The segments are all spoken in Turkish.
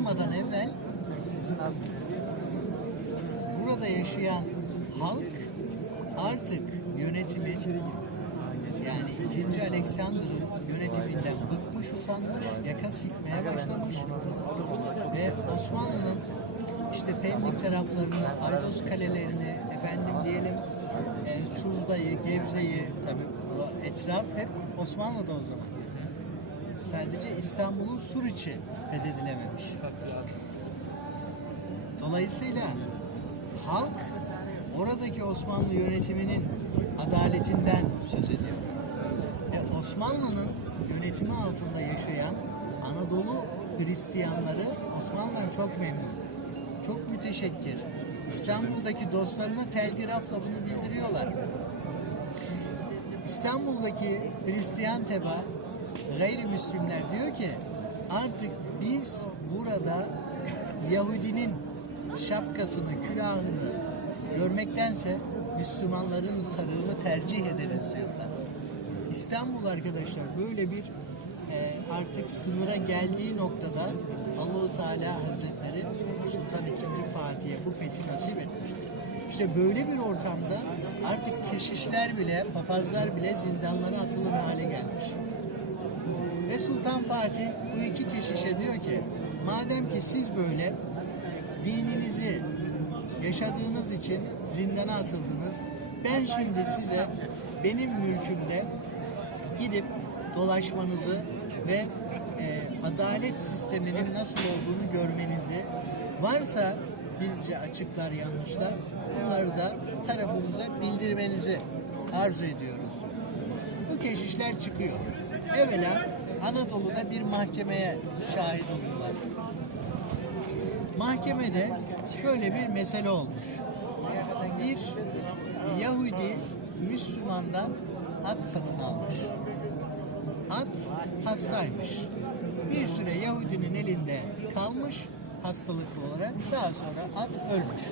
alınmadan evvel burada yaşayan halk artık yönetimi yani 2. Alexander'ın yönetiminden bıkmış usanmış, yaka sikmeye başlamış ve Osmanlı'nın işte Pendik taraflarını, Aydos kalelerini, efendim diyelim e, Tuzla'yı, Gebze'yi tabi etraf hep Osmanlı'da o zaman. Sadece İstanbul'un Suriçi fethedilememiş. Dolayısıyla halk oradaki Osmanlı yönetiminin adaletinden söz ediyor. Ve Osmanlı'nın yönetimi altında yaşayan Anadolu Hristiyanları Osmanlı'dan çok memnun. Çok müteşekkir. İstanbul'daki dostlarına telgrafla bunu bildiriyorlar. İstanbul'daki Hristiyan teba gayrimüslimler diyor ki artık biz burada Yahudinin şapkasını, külahını görmektense Müslümanların sarığını tercih ederiz diyorlar. İstanbul arkadaşlar böyle bir e, artık sınıra geldiği noktada Allahu Teala Hazretleri Sultan II. Fatih'e bu fethi nasip etmiştir. İşte böyle bir ortamda artık keşişler bile, papazlar bile zindanlara atılır hale gelmiş. Fatih bu iki keşişe diyor ki madem ki siz böyle dininizi yaşadığınız için zindana atıldınız. Ben şimdi size benim mülkümde gidip dolaşmanızı ve e, adalet sisteminin nasıl olduğunu görmenizi varsa bizce açıklar yanlışlar bunları da tarafımıza bildirmenizi arzu ediyoruz. Bu keşişler çıkıyor. Evvela Anadolu'da bir mahkemeye şahit olurlar. Mahkemede şöyle bir mesele olmuş. Bir Yahudi Müslümandan at satın almış. At hastaymış. Bir süre Yahudinin elinde kalmış hastalıklı olarak. Daha sonra at ölmüş.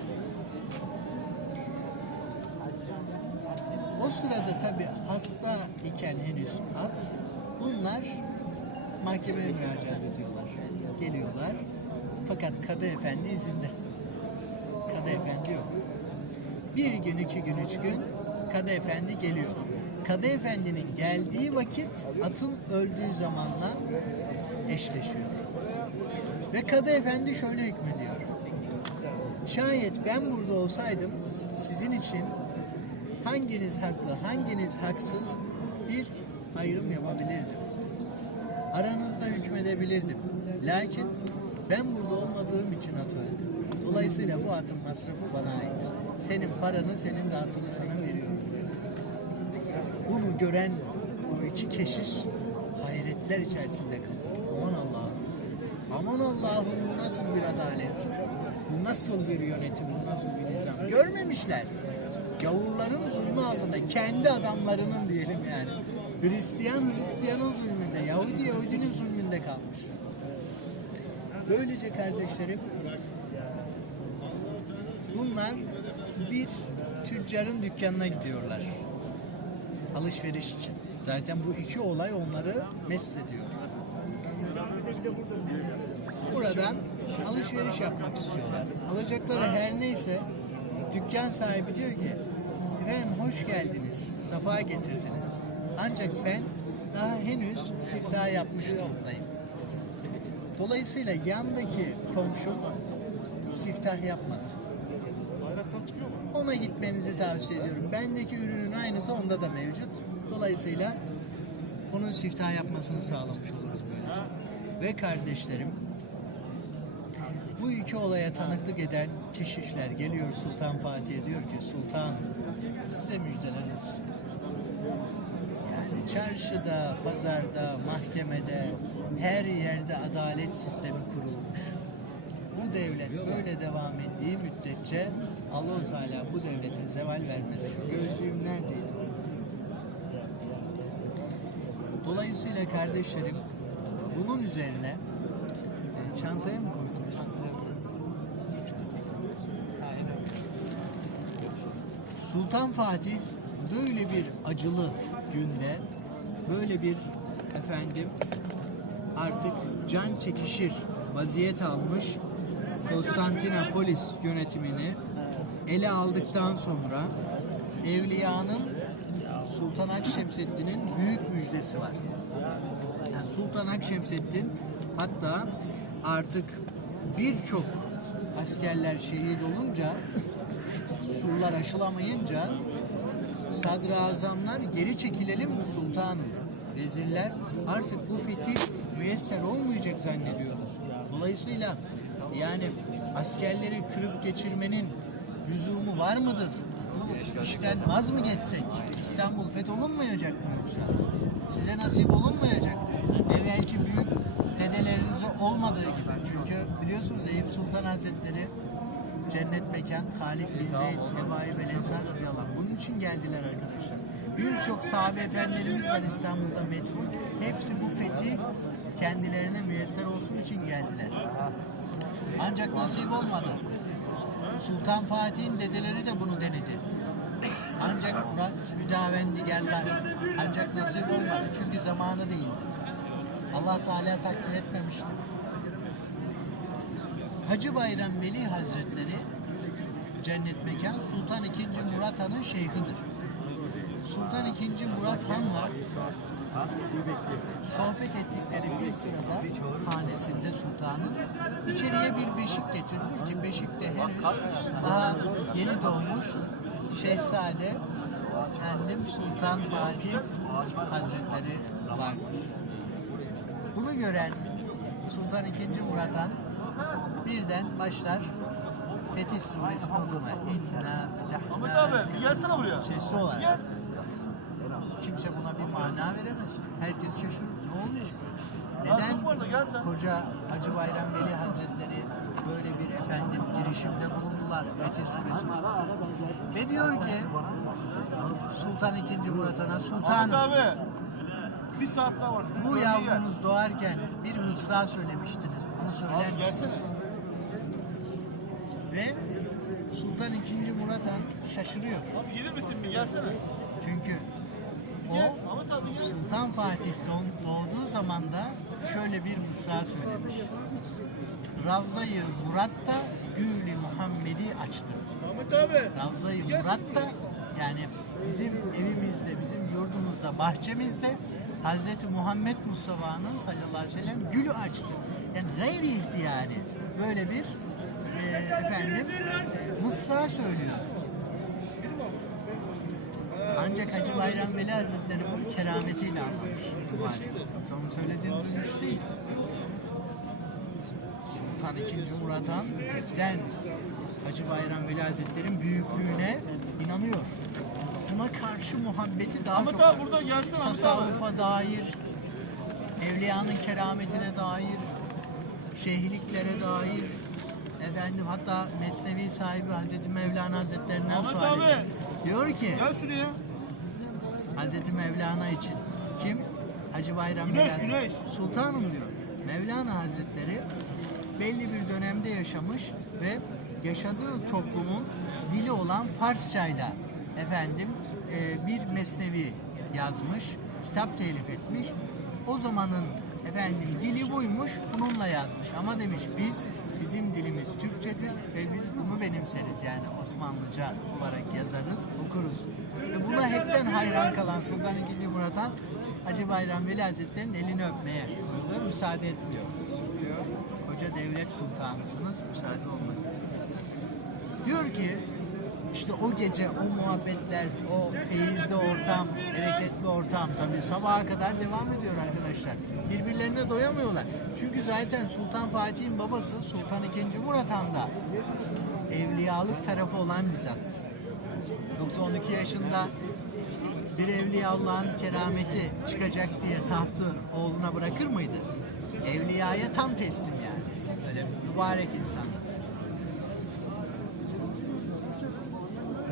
O sırada tabi hasta iken henüz at bunlar mahkemeye müracaat ediyorlar. Geliyorlar. Fakat Kadı Efendi izinde. Kadı Efendi yok. Bir gün, iki gün, üç gün Kadı Efendi geliyor. Kadı Efendi'nin geldiği vakit atın öldüğü zamanla eşleşiyor. Ve Kadı Efendi şöyle hükmediyor. Şayet ben burada olsaydım sizin için hanginiz haklı, hanginiz haksız bir ayrım yapabilirdim. Aranızda hükmedebilirdim. Lakin ben burada olmadığım için at öldü. Dolayısıyla bu atın masrafı bana aittir. Senin paranı, senin dağıtını sana veriyorum. Bunu gören o iki keşiş hayretler içerisinde kalıyor. Aman Allah'ım. Aman Allah'ım bu nasıl bir adalet? Bu nasıl bir yönetim? Bu nasıl bir nizam? Görmemişler. Gavurların zulmü altında kendi adamlarının diyelim yani. Hristiyan Hristiyanın zulmünde, Yahudi Yahudinin zulmünde kalmış. Böylece kardeşlerim bunlar bir tüccarın dükkanına gidiyorlar. Alışveriş için. Zaten bu iki olay onları mest ediyor. Buradan alışveriş yapmak istiyorlar. Alacakları her neyse dükkan sahibi diyor ki efendim hoş geldiniz, safa getirdiniz. Ancak ben daha henüz siftah yapmış durumdayım. Dolayısıyla yandaki komşum siftah yapmadı. Ona gitmenizi tavsiye ediyorum. Bendeki ürünün aynısı onda da mevcut. Dolayısıyla onun siftah yapmasını sağlamış oluruz böyle. Ve kardeşlerim bu iki olaya tanıklık eden keşişler geliyor Sultan Fatih'e diyor ki Sultan size müjdeler. Çarşıda, pazarda, mahkemede her yerde adalet sistemi kurulmuş. Bu devlet böyle devam ettiği müddetçe Allahu Teala bu devlete zeval vermez. Şu gözlüğüm neredeydi? Dolayısıyla kardeşlerim bunun üzerine e, çantaya mı koydunuz? Sultan Fatih böyle bir acılı günde böyle bir efendim artık can çekişir vaziyet almış Konstantinopolis yönetimini ele aldıktan sonra Evliya'nın Sultan Akşemseddin'in büyük müjdesi var. Yani Sultan Akşemseddin hatta artık birçok askerler şehit olunca surlar aşılamayınca sadrazamlar geri çekilelim mi sultanım? Vezirler artık bu fetih müyesser olmayacak zannediyoruz. Dolayısıyla yani askerleri kırıp geçirmenin lüzumu var mıdır? İşten vaz mı geçsek? İstanbul fetholunmayacak mı yoksa? Size nasip olunmayacak. Evvelki büyük dedelerinize olmadığı gibi. Çünkü biliyorsunuz Eyüp Sultan Hazretleri cennet mekan Halid bin Zeyd, Ebu Eyyub Ensar radıyallahu anh. Bunun için geldiler arkadaşlar. Birçok sahabe efendilerimiz var İstanbul'da metfun. Hepsi bu fethi kendilerine müyesser olsun için geldiler. Ancak nasip olmadı. Sultan Fatih'in dedeleri de bunu denedi. Ancak Murat Hüdavendigarlar ancak nasip olmadı. Çünkü zamanı değildi. Allah Teala takdir etmemişti. Hacı Bayram Veli Hazretleri cennet mekan Sultan II. Murat Han'ın şeyhidir. Sultan II. Murat Han'la sohbet ettikleri bir sırada hanesinde sultanın içeriye bir beşik getirilir ki beşikte henüz daha yeni doğmuş şehzade efendim Sultan Fatih Hazretleri vardır. Bunu gören Sultan II. Murat Han birden başlar Fetih suresini okumaya. İnna Ahmet abi bir fetahna gelsene buraya. sesli olarak. Gel. Kimse buna bir mana veremez. Herkes şaşırır. Ne oluyor? Neden? Koca Hacı Bayram Veli Hazretleri böyle bir efendim girişimde bulundular Fetih Suresi. Ve diyor ki Sultan II. Murat Han'a abi. Bir saat daha var. Bu yavrunuz doğarken bir mısra söylemiştiniz. Onu söyler misiniz? Ve Sultan II. Murat Han şaşırıyor. Abi gelir misin bir gelsene. Çünkü. O. Sultan Fatih doğ- doğduğu zaman da şöyle bir mısra söylemiş. Ravza-i Murat'ta Gül-i Muhammed'i açtı. Abi. Ravza-i Murat'ta yani bizim evimizde, bizim yurdumuzda, bahçemizde Hazreti Muhammed Mustafa'nın sallallahu aleyhi ve sellem gülü açtı. Yani gayri ihtiyari böyle bir e, efendim e, mısra söylüyor. Ancak Hacı Bayram Veli Hazretleri bunu kerametiyle anlamış. mübarek. Yoksa onu söylediğini duymuş değil. Sultan II. Murat Han hepten Hacı Bayram Veli Hazretleri'nin büyüklüğüne inanıyor. Buna karşı muhabbeti daha Ahmet çok abi burada abi. tasavvufa dair, evliyanın kerametine dair, şeyhliklere dair, efendim hatta Mesnevi sahibi Hazreti Mevlana Hazretlerinden Ahmet sual ediyor. Diyor ki Gel şuraya. Hazreti Mevlana için kim? Hacı Bayram Güneş, Hazretleri. güneş. Sultanım diyor. Mevlana Hazretleri belli bir dönemde yaşamış ve yaşadığı toplumun dili olan Farsçayla efendim e, bir mesnevi yazmış, kitap telif etmiş. O zamanın efendim dili buymuş, bununla yazmış. Ama demiş biz bizim dilimiz Türkçedir ve biz bunu benimseriz. Yani Osmanlıca olarak yazarız, okuruz. Buna hepten hayran kalan Sultan II. Murat Han Hacı Bayram Veli Hazretleri'nin elini öpmeye buyuruyor, müsaade etmiyor. Diyor, koca devlet sultanısınız, müsaade olmadı. Diyor ki, işte o gece o muhabbetler, o feyizli ortam, bereketli ortam tabii sabaha kadar devam ediyor arkadaşlar. Birbirlerine doyamıyorlar. Çünkü zaten Sultan Fatih'in babası Sultan II. Murat Han da evliyalık tarafı olan bir zat. Yoksa 12 yaşında bir evliya Allah'ın kerameti çıkacak diye tahtı oğluna bırakır mıydı? Evliyaya tam teslim yani. Öyle mübarek insanlar.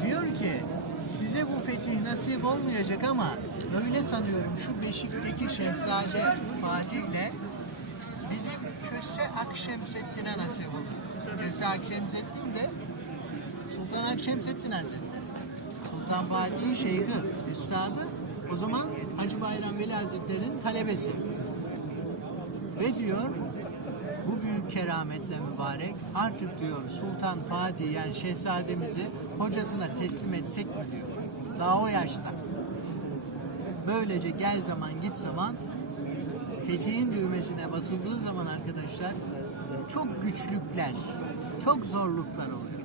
Diyor ki size bu fetih nasip olmayacak ama öyle sanıyorum şu Beşik'teki Şehzade Fatih'le bizim Köse Akşemseddin'e nasip olur. Köse Akşemseddin de Sultan Akşemseddin Hazretleri. Sultan Fatih'in şeyhi, üstadı o zaman Hacı Bayram Veli Hazretleri'nin talebesi. Ve diyor bu büyük kerametle mübarek artık diyor Sultan Fatih yani şehzademizi hocasına teslim etsek mi diyor. Daha o yaşta. Böylece gel zaman git zaman fethihin düğmesine basıldığı zaman arkadaşlar çok güçlükler, çok zorluklar oluyor.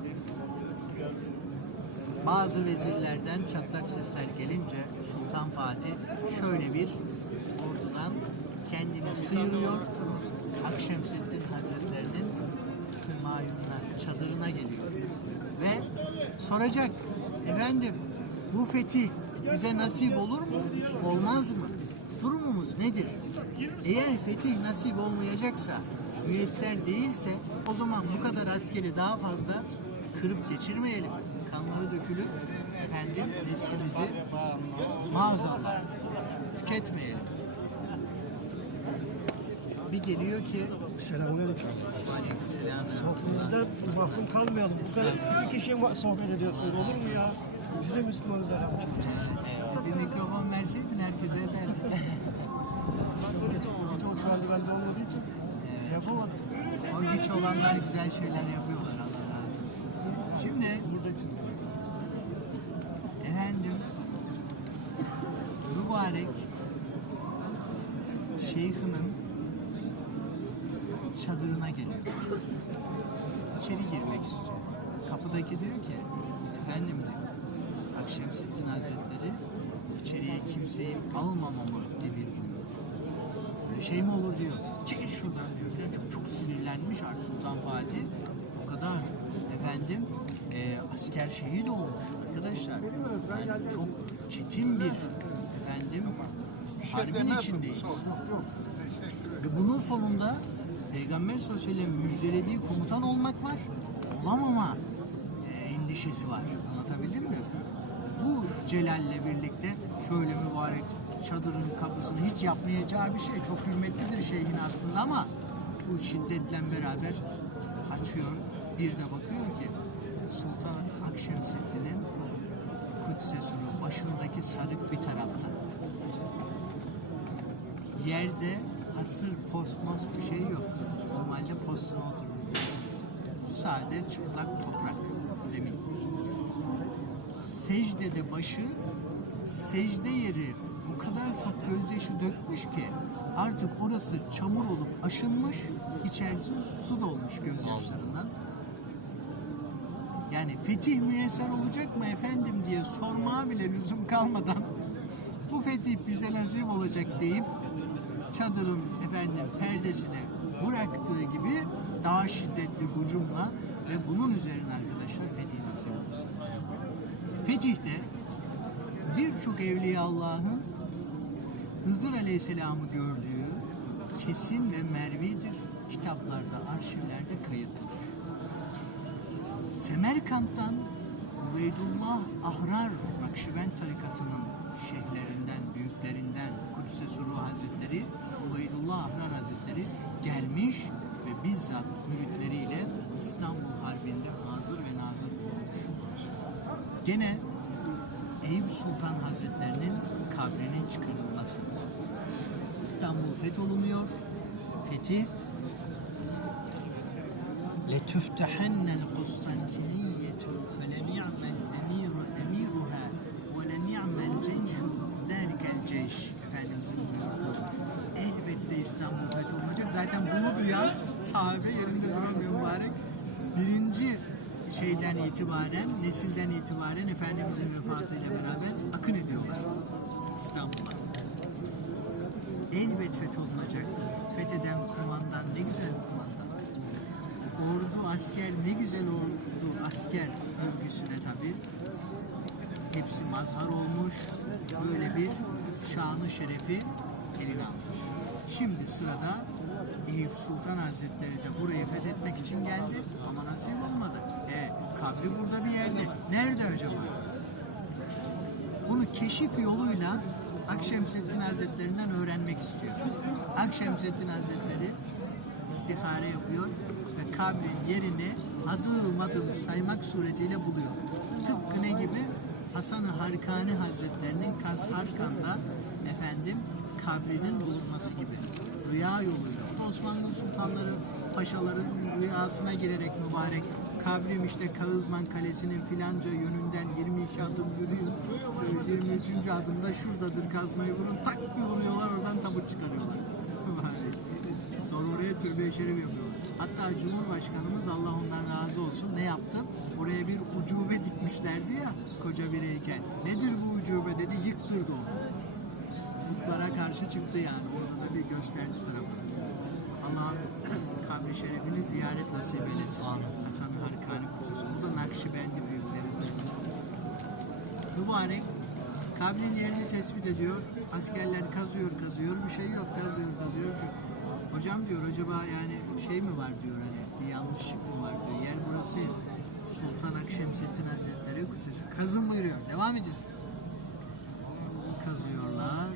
Bazı vezirlerden çatlak sesler gelince Sultan Fatih şöyle bir ordudan kendini sıyırıyor. Akşemseddin Hazretlerinin hümayununa, çadırına geliyor. Ve soracak, efendim bu fetih bize nasip olur mu, olmaz mı? Durumumuz nedir? Eğer fetih nasip olmayacaksa, müyesser değilse o zaman bu kadar askeri daha fazla kırıp geçirmeyelim. Kanları dökülüp efendim neslimizi maazallah tüketmeyelim. Bir geliyor ki Selamünaleyküm. Aleykümselam. Sohbetinizden mahrum kalmayalım. Kadar bir kişiye sohbet ediyorsunuz. Olur mu ya? Biz de Müslümanız ya. Evet. Bir mikrofon verseydin herkese ederdik. İşte bu geç, bu geç şu anda bende olmadığı için yapamadım. O güç olanlar güzel şeyler olsun. Şimdi efendim mübarek şeyhinin çadırına geliyor. İçeri girmek istiyor. Kapıdaki diyor ki efendim diyor Akşemseddin Hazretleri içeriye kimseyi almamamı buyuruyor. Böyle şey mi olur diyor. Çekil şuradan diyor falan. Çok, çok sinirlenmiş Ar Sultan Fatih. O kadar efendim e, asker şehit olmuş arkadaşlar. Yani çok çetin bir efendim harbin içindeyiz. Ve bunun sonunda Peygamber sallallahu aleyhi ve sellem müjdelediği komutan olmak var. Olamama e, endişesi var. Anlatabildim mi? Bu Celal'le birlikte şöyle mübarek çadırın kapısını hiç yapmayacağı bir şey. Çok hürmetlidir şeyhin aslında ama bu şiddetle beraber açıyor. Bir de ki Sultan Akşemseddin'in Kudüs'e suru başındaki sarık bir tarafta. Yerde hasır post most bir şey yok. Normalde postuna oturur. Sade çıplak toprak zemin. Secdede başı secde yeri o kadar çok gözyaşı dökmüş ki artık orası çamur olup aşınmış, içerisi su dolmuş gözyaşlarından. Yani fetih müyesser olacak mı efendim diye sormaya bile lüzum kalmadan bu fetih bize nasip olacak deyip çadırın efendim perdesine bıraktığı gibi daha şiddetli hücumla ve bunun üzerine arkadaşlar fetih nasip oldu. Fetih'te birçok evliya Allah'ın Hızır Aleyhisselam'ı gördüğü kesin ve mervidir. Kitaplarda, arşivlerde kayıtlıdır. Semerkant'tan Ubeydullah Ahrar Nakşibend tarikatının şeyhlerinden, büyüklerinden Kudüs'e Suru Hazretleri, Ubeydullah Ahrar Hazretleri gelmiş ve bizzat müritleriyle İstanbul Harbi'nde hazır ve nazır bulunmuş. Gene Eyüp Sultan Hazretlerinin kabrinin çıkarılması. İstanbul fetholunuyor. Fethi لتفتحن القسطنطينية فلنعم الأمير أميرها ولنعم الجيش ذلك الجيش Efendimizin buyurduğu. Elbette İstanbul fetholunacak. Zaten bunu duyan sahabe yerinde duramıyor mübarek. Birinci şeyden itibaren, nesilden itibaren Efendimizin vefatıyla beraber akın ediyorlar İstanbul'a. Elbet fetholunacaktır. Fetheden kumandan ne güzel bir kumandan ordu asker ne güzel ordu asker övgüsüne tabi hepsi mazhar olmuş böyle bir şanı şerefi eline almış. Şimdi sırada Eyüp Sultan Hazretleri de burayı fethetmek için geldi ama nasip olmadı. E, kabri burada bir yerde. Nerede acaba? Bunu keşif yoluyla Akşemseddin Hazretlerinden öğrenmek istiyor. Akşemseddin Hazretleri istihare yapıyor kabrin yerini adım adım saymak suretiyle buluyor. Tıpkı ne gibi? Hasan-ı Harkani Hazretlerinin Kasharkan'da efendim kabrinin bulunması gibi. Rüya yoluyla. Osmanlı sultanları paşaların rüyasına girerek mübarek kabrim işte Kağızman Kalesi'nin filanca yönünden 22 adım yürüyün. Ee, 23. adımda şuradadır kazmayı vurun. Tak bir vuruyorlar oradan tabut çıkarıyorlar. Sonra oraya türbe-i şerif yapıyorlar. Hatta Cumhurbaşkanımız Allah ondan razı olsun ne yaptı? Oraya bir ucube dikmişlerdi ya koca bir heykel. Nedir bu ucube dedi yıktırdı onu. Putlara karşı çıktı yani. Orada da bir gösterdi tarafı. Allah'ın kabri şerefini ziyaret nasip eylesin. Hasan-ı Harikani Kutusu. Bu da Nakşibendi büyüklerinden. Mübarek kabrin yerini tespit ediyor. Askerler kazıyor kazıyor bir şey yok kazıyor kazıyor bir şey. Hocam diyor acaba yani şey mi var diyor hani bir yanlışlık mı var diyor. Yer burası Sultan Akşemseddin Hazretleri Kutusu. Kazın buyuruyor. Devam edin. Kazıyorlar.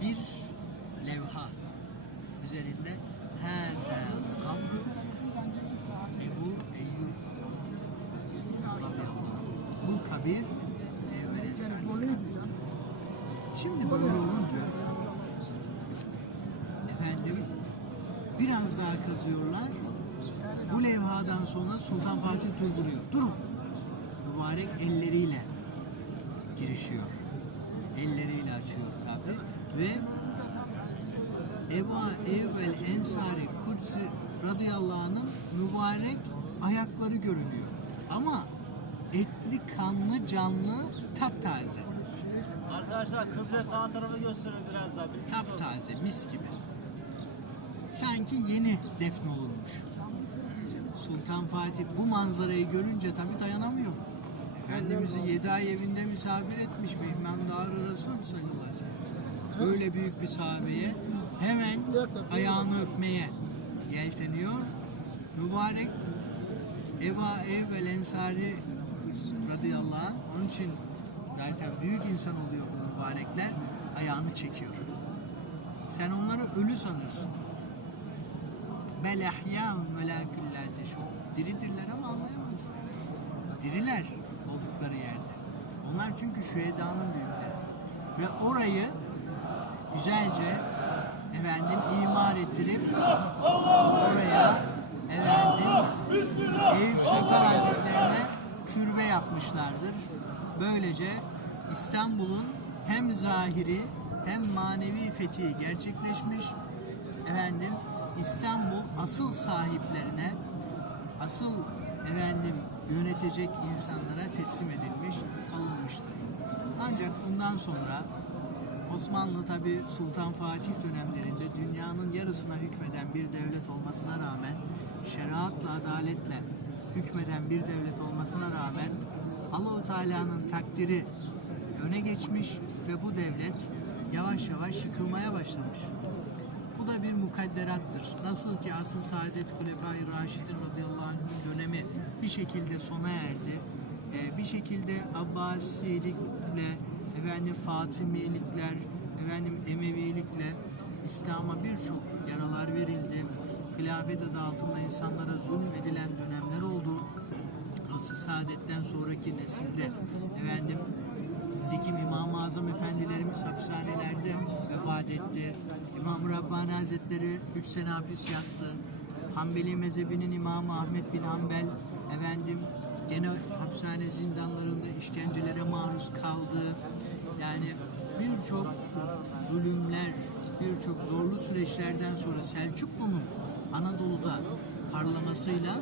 Bir levha üzerinde her kabru Ebu Eyyub radıyallahu anh. Bu kabir evvel Ensari. Şimdi böyle olunca efendim daha kazıyorlar. Bu levhadan sonra Sultan Fatih durduruyor. Durun. Mübarek elleriyle girişiyor. Elleriyle açıyor kabri ve Eba Evvel Ensari Kudsi radıyallahu anh'ın mübarek ayakları görünüyor. Ama etli, kanlı, canlı, taptaze. Arkadaşlar kıble sağ tarafı gösterin biraz daha. Taptaze, mis gibi. Sanki yeni defnolunmuş. Sultan Fatih bu manzarayı görünce tabi dayanamıyor. Efendimiz'i yedi ay evinde misafir etmiş Mehmen Dar Resul sallallahu aleyhi ve sellem. Böyle büyük bir sahabeye hemen ayağını öpmeye yelteniyor. Mübarek Eba Evvel Ensari radıyallahu anh onun için zaten büyük insan oluyor bu mübarekler ayağını çekiyor. Sen onları ölü sanırsın. Bel ehyâun ve. Diridirler ama anlayamazsın. Diriler oldukları yerde. Onlar çünkü şühedanın büyükleri. Ve orayı güzelce efendim imar ettirip oraya efendim Eyüp Sultan Hazretlerine türbe yapmışlardır. Böylece İstanbul'un hem zahiri hem manevi fethi gerçekleşmiş. Efendim İstanbul asıl sahiplerine, asıl efendim yönetecek insanlara teslim edilmiş, alınmıştır. Ancak bundan sonra Osmanlı tabi Sultan Fatih dönemlerinde dünyanın yarısına hükmeden bir devlet olmasına rağmen şeriatla, adaletle hükmeden bir devlet olmasına rağmen Allahu Teala'nın takdiri öne geçmiş ve bu devlet yavaş yavaş yıkılmaya başlamış. Bu da bir mukadderattır. Nasıl ki asıl saadet Hulefai Raşidin radıyallahu anh'ın dönemi bir şekilde sona erdi. Ee, bir şekilde Abbasilikle, efendim Fatimilikler, efendim Emevilikle İslam'a birçok yaralar verildi. Hilafet adı altında insanlara zulmedilen dönemler oldu. Asıl saadetten sonraki nesilde efendim Dikim İmam-ı Azam efendilerimiz hapishanelerde vefat etti. İmam Rabbani Hazretleri 3 sene hapis yattı. Hanbeli mezhebinin İmamı Ahmet bin Hanbel efendim gene hapishane zindanlarında işkencelere maruz kaldı. Yani birçok zulümler, birçok zorlu süreçlerden sonra Selçuklu'nun Anadolu'da parlamasıyla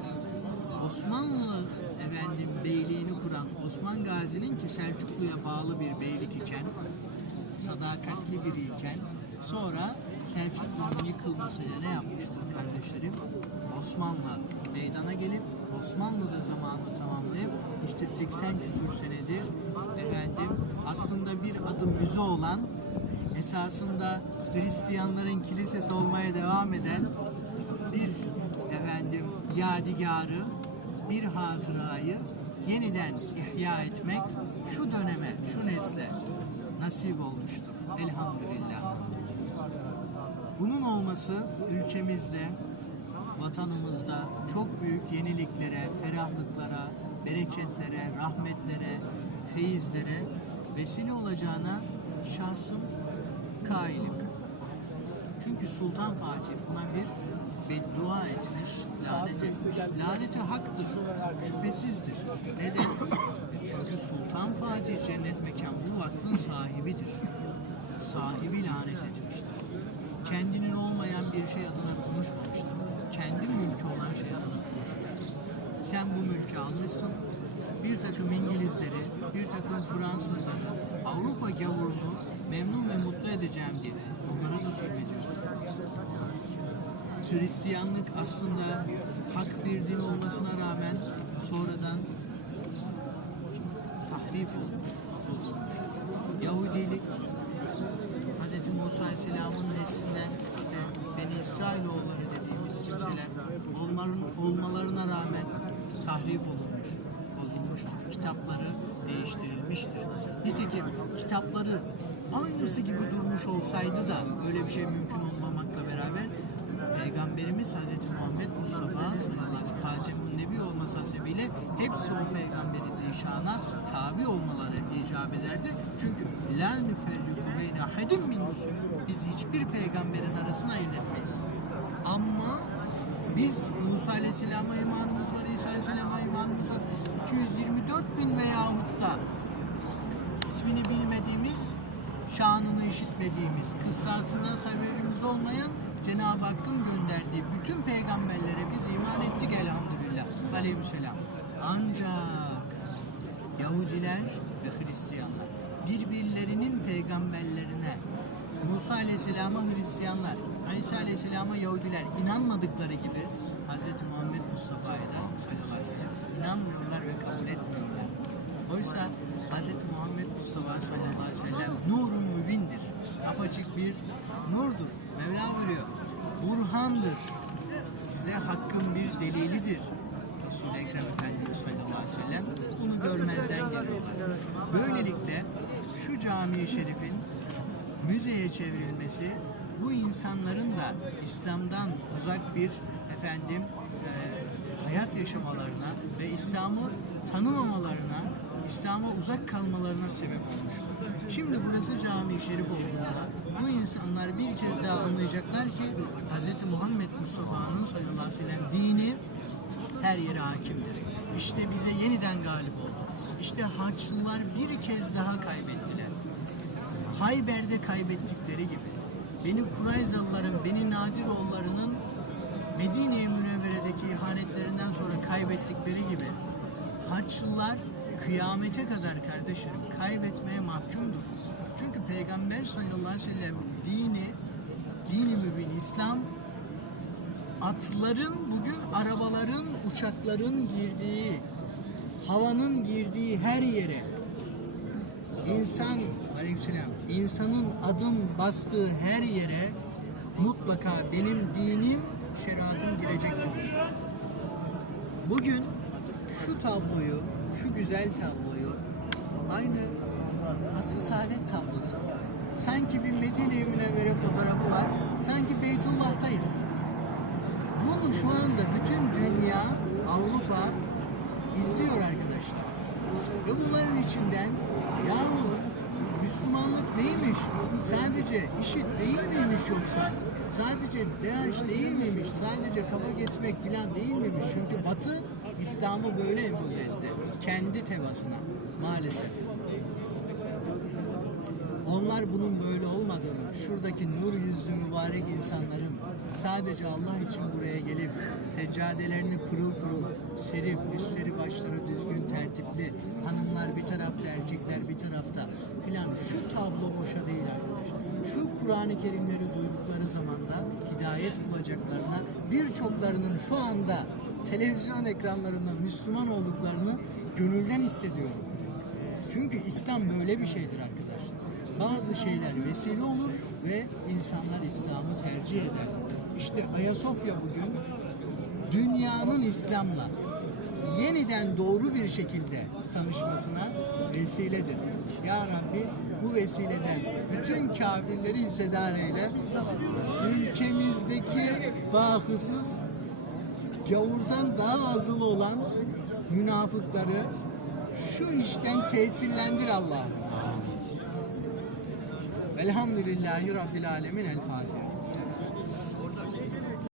Osmanlı efendim beyliğini kuran Osman Gazi'nin ki Selçuklu'ya bağlı bir beylik iken, sadakatli biri iken sonra Selçuklu'nun yıkılmasıyla ne yapmıştır kardeşlerim? Osmanlı meydana gelip Osmanlı'da zamanı tamamlayıp işte 80 küsur senedir efendim aslında bir adım yüzü olan esasında Hristiyanların kilisesi olmaya devam eden bir efendim yadigarı, bir hatırayı yeniden ihya etmek şu döneme, şu nesle nasip olmuştur. Elhamdülillah. Bunun olması ülkemizde, vatanımızda çok büyük yeniliklere, ferahlıklara, bereketlere, rahmetlere, feyizlere vesile olacağına şahsım kailim. Çünkü Sultan Fatih buna bir beddua etmiş, lanet etmiş. Laneti haktır, şüphesizdir. Neden? Çünkü Sultan Fatih Cennet Mekan bu vakfın sahibidir. Sahibi lanet etmiştir. Kendinin olmayan bir şey adına konuşmamıştır. Kendi mülkü olan şey adına konuşmuştur. Sen bu mülkü almışsın, bir takım İngilizleri, bir takım Fransızları, Avrupa gavurunu memnun ve mutlu edeceğim diye onlara da zulmediyorsun. Hristiyanlık aslında hak bir din olmasına rağmen sonradan tahrif olmuş, Musa Aleyhisselam'ın neslinden işte Beni İsrailoğulları dediğimiz kimseler olmaların, olmalarına rağmen tahrif olunmuş, bozulmuştur. Kitapları değiştirilmiştir. Nitekim kitapları aynısı gibi durmuş olsaydı da böyle bir şey mümkün olmamakla beraber Peygamberimiz Hz. Muhammed Mustafa sallallahu aleyhi ve Nebi olması hasebiyle hepsi o peygamberi zişana tabi olmaları icap ederdi. Çünkü la nüferriku beyne ahadim min. Biz hiçbir peygamberin arasına ayırt etmeyiz. Ama biz Musa Aleyhisselam'a imanımız var, İsa Aleyhisselam'a imanımız var. 224 bin veyahut da ismini bilmediğimiz, şanını işitmediğimiz, kıssasından haberimiz olmayan Cenab-ı Hakk'ın gönderdiği bütün peygamberlere biz iman ettik elhamdülillah. Aleyhisselam. Ancak Yahudiler ve Hristiyanlar birbirlerinin peygamberlerine Musa Aleyhisselam'a Hristiyanlar, İsa Aleyhisselam'a Yahudiler inanmadıkları gibi Hz. Muhammed Mustafa'ya da sallallahu aleyhi ve sellem inanmıyorlar ve kabul etmiyorlar. Oysa Hz. Muhammed Mustafa sallallahu aleyhi ve sellem nurun mübindir. Apaçık bir nurdur. Mevla buyuruyor. Burhandır. Size hakkın bir delilidir. Resul-i Ekrem Efendimiz sallallahu aleyhi ve sellem bunu görmezden geliyorlar. Böylelikle şu cami-i şerifin müzeye çevrilmesi bu insanların da İslam'dan uzak bir efendim e, hayat yaşamalarına ve İslam'ı tanımamalarına, İslam'a uzak kalmalarına sebep olmuştur. Şimdi burası cami-i şerif olduğunda bu insanlar bir kez daha anlayacaklar ki Hz. Muhammed Mustafa'nın sallallahu aleyhi ve sellem dini her yere hakimdir. İşte bize yeniden galip oldu. İşte Haçlılar bir kez daha kaybettiler. Hayber'de kaybettikleri gibi, Beni Kurayzalıların, Beni Nadiroğullarının Medine-i Münevvere'deki ihanetlerinden sonra kaybettikleri gibi Haçlılar kıyamete kadar kardeşlerim kaybetmeye mahkumdur. Çünkü Peygamber sallallahu aleyhi ve sellem dini, dini mübin İslam atların bugün arabaların, uçakların girdiği, havanın girdiği her yere insan aleykümselam insanın adım bastığı her yere mutlaka benim dinim şeriatım girecektir. Bugün şu tabloyu, şu güzel tabloyu aynı Asr-ı Saadet tablosu. Sanki bir Medine-i Münevvere fotoğrafı var. Sanki Beytullah'tayız. Bunu şu anda bütün dünya, Avrupa izliyor arkadaşlar. Ve bunların içinden yahu Müslümanlık neymiş? Sadece işit değil miymiş yoksa? Sadece DAEŞ değil miymiş? Sadece kafa kesmek falan değil miymiş? Çünkü Batı İslam'ı böyle empoze etti. Kendi tebasına maalesef. Onlar bunun böyle olmadığını, şuradaki nur yüzlü mübarek insanların sadece Allah için buraya gelip seccadelerini pırıl pırıl serip, üstleri başları düzgün tertipli, hanımlar bir tarafta, erkekler bir tarafta filan şu tablo boşa değil arkadaşlar. Şu Kur'an-ı Kerimleri duydukları zaman da hidayet bulacaklarına birçoklarının şu anda televizyon ekranlarında Müslüman olduklarını gönülden hissediyorum. Çünkü İslam böyle bir şeydir arkadaşlar. Bazı şeyler vesile olur ve insanlar İslam'ı tercih eder. İşte Ayasofya bugün dünyanın İslam'la yeniden doğru bir şekilde tanışmasına vesiledir. Ya Rabbi bu vesileden bütün kafirleri hissedar eyle. Ülkemizdeki bahusuz gavurdan daha azılı olan münafıkları şu işten tesirlendir Allah'ım. Velhamdülillahi Rabbil Alemin. El Fatiha.